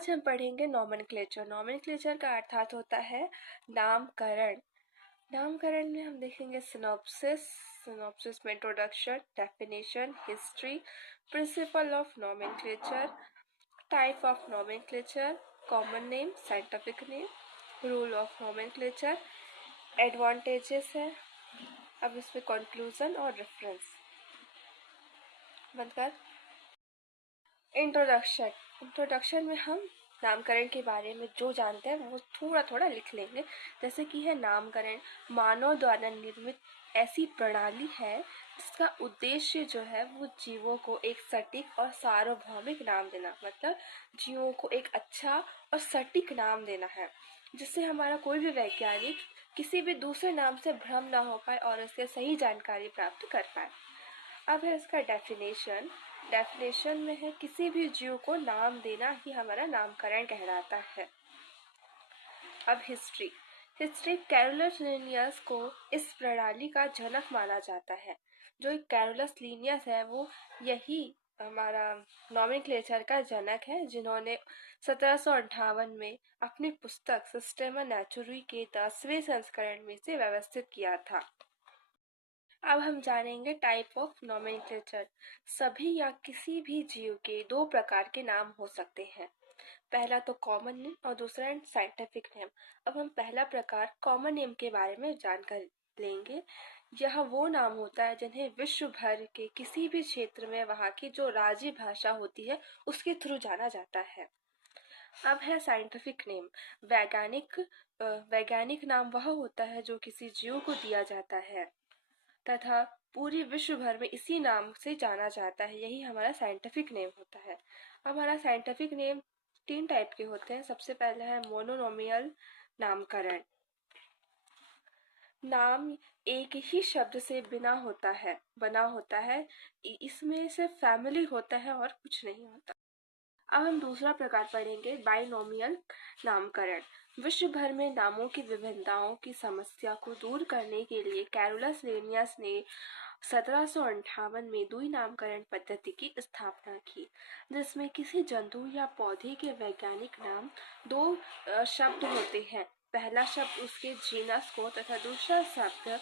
आज हम पढ़ेंगे नॉमेनक्लेचर। नॉमेनक्लेचर का अर्थात होता है नामकरण। नामकरण में हम देखेंगे सिनॉप्सिस, सिनॉप्सिस में introduction, definition, history, principle of nomenclature, type of nomenclature, common name, scientific name, rule of nomenclature, advantages है। अब इसमें कंक्लूजन और रेफरेंस बनकर इंट्रोडक्शन। इंट्रोडक्शन में हम नामकरण के बारे में जो जानते हैं वो थोड़ा थोड़ा लिख लेंगे। जैसे कि है नामकरण मानव द्वारा निर्मित ऐसी प्रणाली है जिसका उद्देश्य जो है वो जीवों को एक सटीक और सार्वभौमिक नाम देना, मतलब जीवों को एक अच्छा और सटीक नाम देना है जिससे हमारा कोई भी वैज्ञानिक किसी भी दूसरे नाम से भ्रम ना हो पाए और इससे सही जानकारी प्राप्त कर पाए। अब है इसका डेफिनेशन। डेफिनेशन में है किसी भी जीव को नाम देना ही हमारा नामकरण कहलाता है। अब हिस्ट्री। हिस्ट्री कैरोलस लिनियस को इस प्रणाली का जनक माना जाता है। जो कैरोलस लिनियस है वो यही हमारा नॉमेनक्लेचर का जनक है, जिन्होंने 1758 में अपनी पुस्तक सिस्टेमा नेचुरी के 10वें संस्करण में से व्यवस्थित किया था। अब हम जानेंगे टाइप ऑफ नॉमेनक्लेचर। सभी या किसी भी जीव के दो प्रकार के नाम हो सकते हैं। पहला तो कॉमन नेम और दूसरा साइंटिफिक नेम। अब हम पहला प्रकार कॉमन नेम के बारे में जानकारी लेंगे। यह वो नाम होता है जिन्हें विश्व भर के किसी भी क्षेत्र में वहाँ की जो राज्य भाषा होती है उसके थ्रू जाना जाता है। अब है साइंटिफिक नेम। वैज्ञानिक नाम वह होता है जो किसी जीव को दिया जाता है तथा पूरी विश्व भर में इसी नाम से जाना जाता है, यही हमारा साइंटिफिक नेम होता है। हमारा साइंटिफिक नेम 3 टाइप के होते हैं। सबसे पहला है मोनोनोमियल नामकरण। नाम एक ही शब्द से बना होता है, इसमें सिर्फ फैमिली होता है और कुछ नहीं होता। अब हम दूसरा प्रकार पढ़ेंगे बाइनोमियल नामकरण। विश्व भर में नामों की विभिन्नताओं की समस्या को दूर करने के लिए कैरोलस लिनियस ने 1758 में द्वि नामकरण पद्धति की स्थापना की, जिसमें किसी जंतु या पौधे के वैज्ञानिक नाम दो शब्द होते हैं। पहला शब्द उसके जीनस को तथा दूसरा शब्द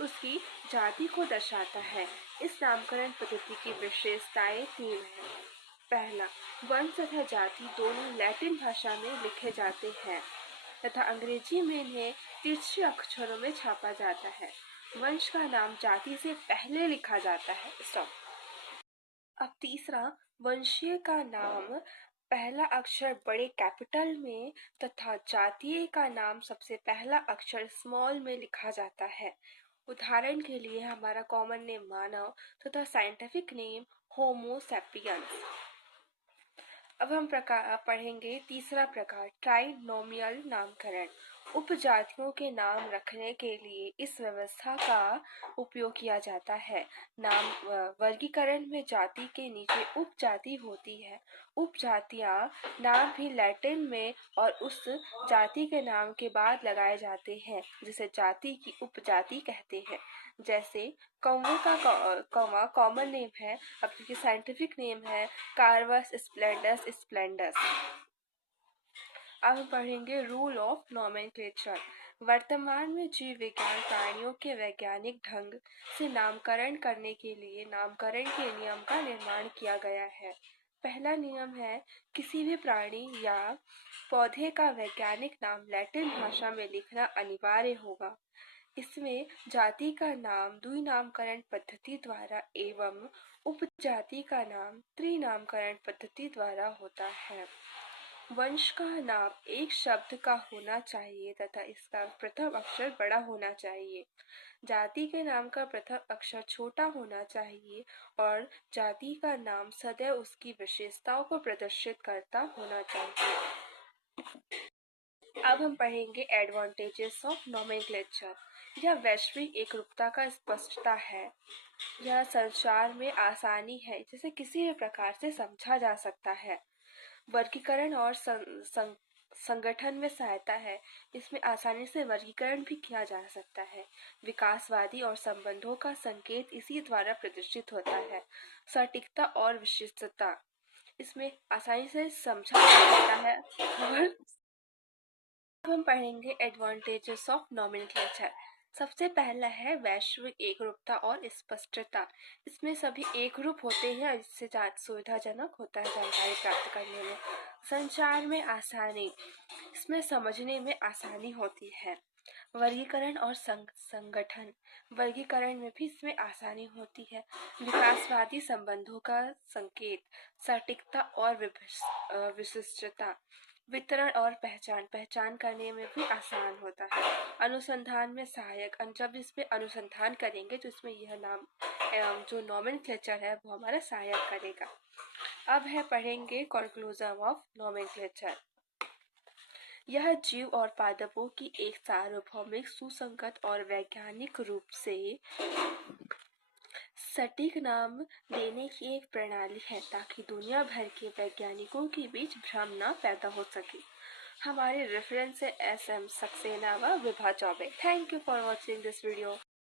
उसकी जाति को दर्शाता है। इस नामकरण पद्धति की विशेषताएं 3 हैं। पहला, वंश तथा जाति दोनों लैटिन भाषा में लिखे जाते हैं तथा अंग्रेजी में इन्हें तिरछे अक्षरों में छापा जाता है। वंश का नाम जाति से पहले लिखा जाता है। अब तीसरा, वंशीय का नाम पहला अक्षर बड़े कैपिटल में तथा जातीय का नाम सबसे पहला अक्षर स्मॉल में लिखा जाता है। उदाहरण के लिए हमारा कॉमन नेम मानव तथा साइंटिफिक नेम होमो सैपियंस। अब हम पढ़ेंगे तीसरा प्रकार ट्राइनोमियल नामकरण। उपजातियों के नाम रखने के लिए इस व्यवस्था का उपयोग किया जाता है। नाम वर्गीकरण में जाति के नीचे उपजाति होती है। उपजातियां नाम भी लैटिन में और उस जाति के नाम के बाद लगाए जाते हैं, जिसे जाति की उपजाति कहते हैं। जैसे कौवे का कौवा कॉमन नेम है, अब क्योंकि साइंटिफिक नेम है कार्वस स्प्लेंडस स्प्लेंडस। अब पढ़ेंगे रूल ऑफ नॉमेनक्लेचर। वर्तमान में जीव विज्ञान प्राणियों के वैज्ञानिक ढंग से नामकरण करने के लिए नामकरण के नियम का निर्माण किया गया है। पहला नियम है किसी भी प्राणी या पौधे का वैज्ञानिक नाम लैटिन भाषा में लिखना अनिवार्य होगा। इसमें जाति का नाम द्विनामकरण पद्धति द्वारा एवं उपजाति का नाम त्रिनामकरण पद्धति द्वारा होता है। वंश का नाम एक शब्द का होना चाहिए तथा इसका प्रथम अक्षर बड़ा होना चाहिए। जाति के नाम का प्रथम अक्षर छोटा होना चाहिए और जाति का नाम सदैव उसकी विशेषताओं को प्रदर्शित करता होना चाहिए। अब हम पढ़ेंगे एडवांटेजेस ऑफ नॉमेनक्लेचर। यह वैश्विक एकरूपता का स्पष्टता है। यह संचार में आसानी है, जिसे किसी भी प्रकार से समझा जा सकता है। वर्गीकरण और संगठन में सहायता है, इसमें आसानी से वर्गीकरण भी किया जा सकता है। विकासवादी और संबंधों का संकेत इसी द्वारा प्रदर्शित होता है। सटीकता और विशिष्टता, इसमें आसानी से समझा जा सकता है। और अब हम पढ़ेंगे एडवांटेजेस ऑफ नॉमेनक्लेचर। सबसे पहला है वैश्विक एकरूपता और स्पष्टता। इसमें सभी एकरूप होते हैं, इससे सुविधाजनक होता है जानकारी प्राप्त करने में। संचार में आसानी, इसमें समझने में आसानी होती है। वर्गीकरण और संगठन, वर्गीकरण में भी इसमें आसानी होती है। विकासवादी संबंधों का संकेत, सटीकता और विशिष्टता। वितरण और पहचान करने में भी आसान होता है। अनुसंधान में सहायक, जब इसमें अनुसंधान करेंगे तो इसमें यह नाम जो नॉमेनक्लेचर है वो हमारा सहायक करेगा। अब है पढ़ेंगे कंक्लूजन ऑफ नॉमेनक्लेचर। यह जीव और पादपों की एक सार्वभौमिक, सुसंगत और वैज्ञानिक रूप से सटीक नाम देने की एक प्रणाली है, ताकि दुनिया भर के वैज्ञानिकों के बीच भ्रम न पैदा हो सके। हमारे रेफरेंस है SM सक्सेना व Vibha Choubey. Thank you for watching this video.